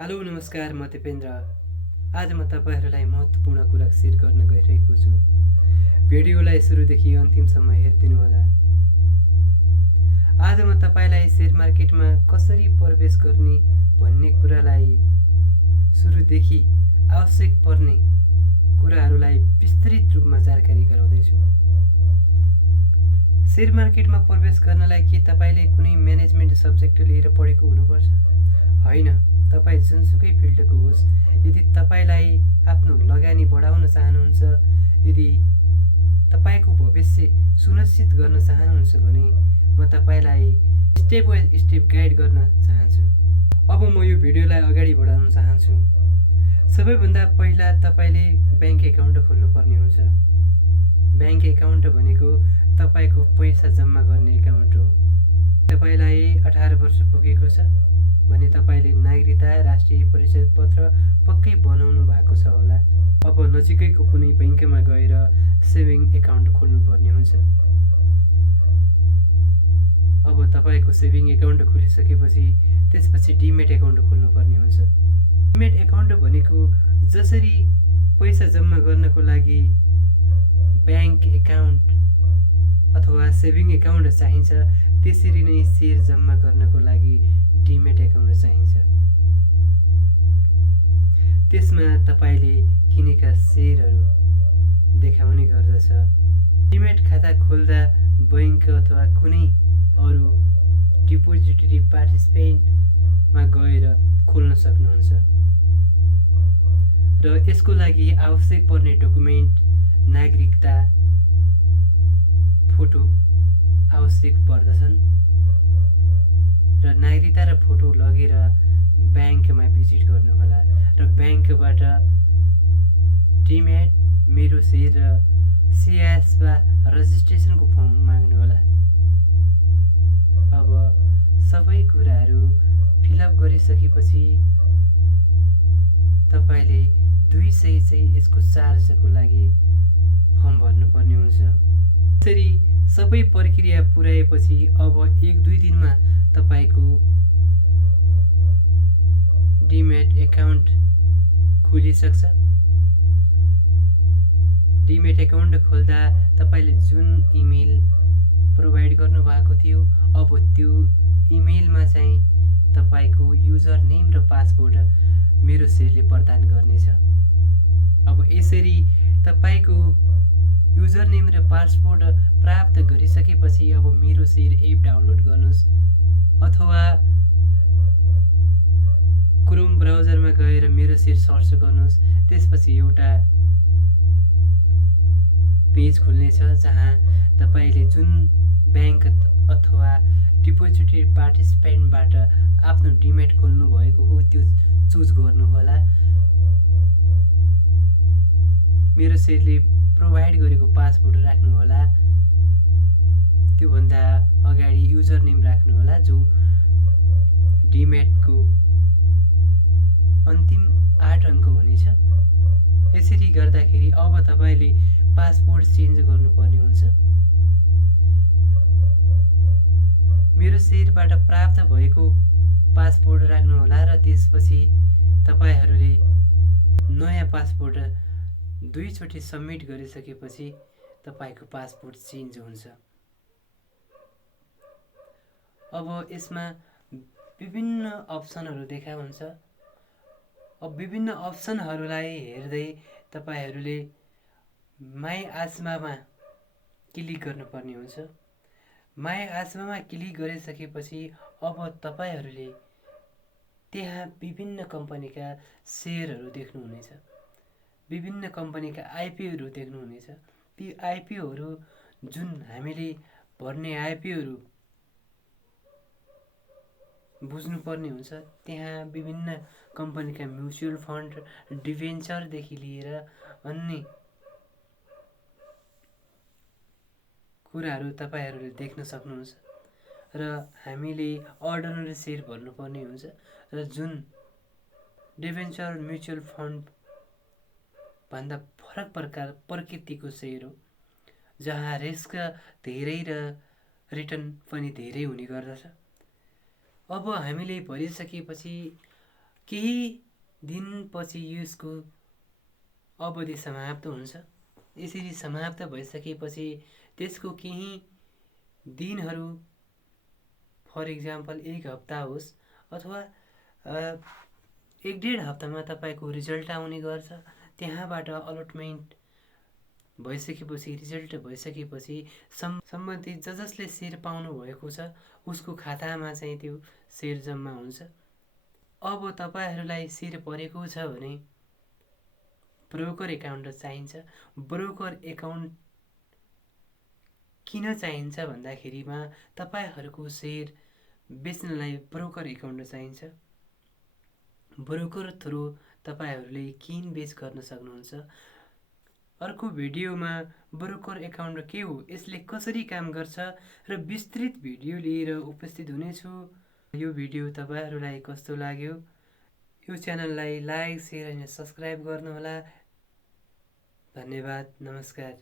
Hello नमस्कार, म दिपेन्द्र। आज म तपाईँहरूलाई महत्त्वपूर्ण कुरा सेयर गर्न गइरहेको छु। भिडियोलाई सुरुदेखि अन्तिमसम्म हेरिदिनुहोला। आज म तपाईँलाई शेयर मार्केटमा कसरी प्रवेश गर्ने भन्ने कुरालाई सुरुदेखि आवश्यक पर्ने कुराहरूलाई विस्तृत रूपमा जानकारी गराउँदैछु। शेयर मार्केटमा प्रवेश गर्नलाई के तपाईँले कुनै म्यानेजमेन्ट सब्जेक्ट लिएर पढेको हुनुपर्छ? होइन, तपाईँ जुनसुकै फिल्डको होस्, यदि तपाईँलाई आफ्नो लगानी बढाउन चाहनुहुन्छ, यदि तपाईँको भविष्य सुनिश्चित गर्न चाहनुहुन्छ भने म तपाईँलाई स्टेप बाई स्टेप गाइड गर्न चाहन्छु। अब म यो भिडियोलाई अगाडि बढाउन चाहन्छु। सबैभन्दा पहिला तपाईँले ब्याङ्क एकाउन्ट खोल्नुपर्ने हुन्छ। ब्याङ्क एकाउन्ट भनेको तपाईँको पैसा जम्मा गर्ने एकाउन्ट हो। तपाईँलाई 18 वर्ष पुगेको छ भने तपाईँले नागरिकता राष्ट्रिय परिचय पत्र पक्कै बनाउनु भएको छ होला। अब नजिकैको कुनै ब्याङ्कमा गएर सेभिङ एकाउन्ट खोल्नुपर्ने हुन्छ। अब तपाईँको सेभिङ एकाउन्ट खोलिसकेपछि त्यसपछि डिमेट एकाउन्ट खोल्नुपर्ने हुन्छ। डिमेट एकाउन्ट भनेको जसरी पैसा जम्मा गर्नको लागि ब्याङ्क एकाउन्ट अथवा सेभिङ एकाउन्ट चाहिन्छ, त्यसरी नै सेयर जम्मा गर्नको लागि डिमेट एकाउन्ट चाहिन्छ। त्यसमा तपाईँले किनेका सेयरहरू देखाउने गर्दछ। डिमेट खाता खोल्दा बैङ्क अथवा कुनै अरू डिपोजिटरी पार्टिसिपेन्टमा गएर खोल्न सक्नुहुन्छ। र यसको लागि आवश्यक पर्ने डकुमेन्ट नागरिकता फोटो आवश्यक पर्दछन् र नागरिकता र फोटो लगेर ब्याङ्कमा भिजिट गर्नुहोला र ब्याङ्कबाट डिमेट, मेरो सेयर र सिएसवा रजिस्ट्रेसनको फर्म माग्नुहोला। अब सबै कुराहरू फिलअप गरिसकेपछि तपाईँले 200 चाहिँ यसको चार्जको लागि फर्म भर्नुपर्ने हुन्छ। त्यसरी सबै प्रक्रिया पुर्याएपछि अब 1-2 दिनमा तपाईँको डिमेट एकाउन्ट खुलिसक्छ। डिमेट एकाउन्ट खोल्दा तपाईँले जुन इमेल प्रोभाइड गर्नुभएको थियो, अब त्यो इमेलमा चाहिँ तपाईँको युजर नेम र पासवर्ड मेरो सेयरले प्रदान गर्नेछ। अब यसरी तपाईँको युजर नेम र पासवर्ड प्राप्त गरिसकेपछि अब मेरो सेयर एप डाउनलोड गर्नुहोस् अथवा क्रोम ब्राउजरमा गएर मेरो सेयर सर्च गर्नुहोस्। त्यसपछि एउटा पेज खुल्नेछ जहाँ तपाईँले जुन ब्याङ्क अथवा डिपोजिटरी पार्टिसिपेन्टबाट आफ्नो डिमेट खोल्नु भएको हो त्यो चुज गर्नुहोला। मेरो सेयरले प्रोभाइड गरेको पासवर्ड राख्नुहोला। त्योभन्दा अगाडि युजर नेम राख्नुहोला जो डिमेटको अन्तिम 8 अङ्क हुनेछ। यसरी गर्दाखेरि अब तपाईँले पासवर्ड चेन्ज गर्नुपर्ने हुन्छ। मेरो सेयरबाट प्राप्त भएको पासवर्ड राख्नुहोला र त्यसपछि तपाईँहरूले नयाँ पासवर्ड 2 चोटि सबमिट गरिसकेपछि तपाईँको पासपोर्ट चेन्ज हुन्छ। अब यसमा विभिन्न अप्सनहरू देखाउँछ। अब विभिन्न अप्सनहरूलाई हेर्दै तपाईँहरूले माई आसमामा क्लिक गर्नुपर्ने हुन्छ। माई आसमामा क्लिक गरिसकेपछि अब तपाईँहरूले त्यहाँ विभिन्न कम्पनीका सेयरहरू देख्नुहुनेछ। विभिन्न कम्पनीका आइपिओहरू देख्नुहुनेछ। ती आइपिओहरू जुन हामीले भर्ने आइपिओहरू बुझ्नुपर्ने हुन्छ। त्यहाँ विभिन्न कम्पनीका म्युचुअल फन्ड, डिभेन्चरदेखि लिएर अन्य कुराहरू तपाईँहरूले देख्न सक्नुहुन्छ र हामीले अर्डिनरी सेयर भर्नुपर्ने हुन्छ र जुन डिभेन्चर म्युचुअल फन्ड भन्दा फरक प्रकृतिको सेयर हो जहाँ रिस्क धेरै र रिटर्न पनि धेरै हुने गर्दछ। अब हामीले भरिसकेपछि केही दिनपछि यसको अवधि समाप्त हुन्छ। यसरी समाप्त भइसकेपछि त्यसको केही दिनहरू, फर इक्जाम्पल 1 हप्ता होस् अथवा 1-1.5 हप्तामा तपाईँको रिजल्ट आउने गर्छ। त्यहाँबाट अलटमेन्ट भइसकेपछि, रिजल्ट भइसकेपछि सम्बन्धित जसले सेयर पाउनु भएको छ उसको खातामा चाहिँ त्यो सेयर जम्मा हुन्छ। अब तपाईँहरूलाई सेयर परेको छ भने ब्रोकर एकाउन्ट चाहिन्छ। ब्रोकर एकाउन्ट किन चाहिन्छ भन्दाखेरिमा तपाईँहरूको सेयर बेच्नलाई ब्रोकर एकाउन्ट चाहिन्छ। ब्रोकर थ्रु तपाईँहरूले किनबेच गर्न सक्नुहुन्छ। अर्को भिडियोमा ब्रोकर एकाउन्ट के हो, यसले कसरी काम गर्छ र विस्तृत भिडियो लिएर उपस्थित हुनेछु। यो भिडियो तपाईँहरूलाई कस्तो लाग्यो? यो च्यानललाई लाइक, सेयर अनि सब्सक्राइब गर्नुहोला। धन्यवाद। नमस्कार।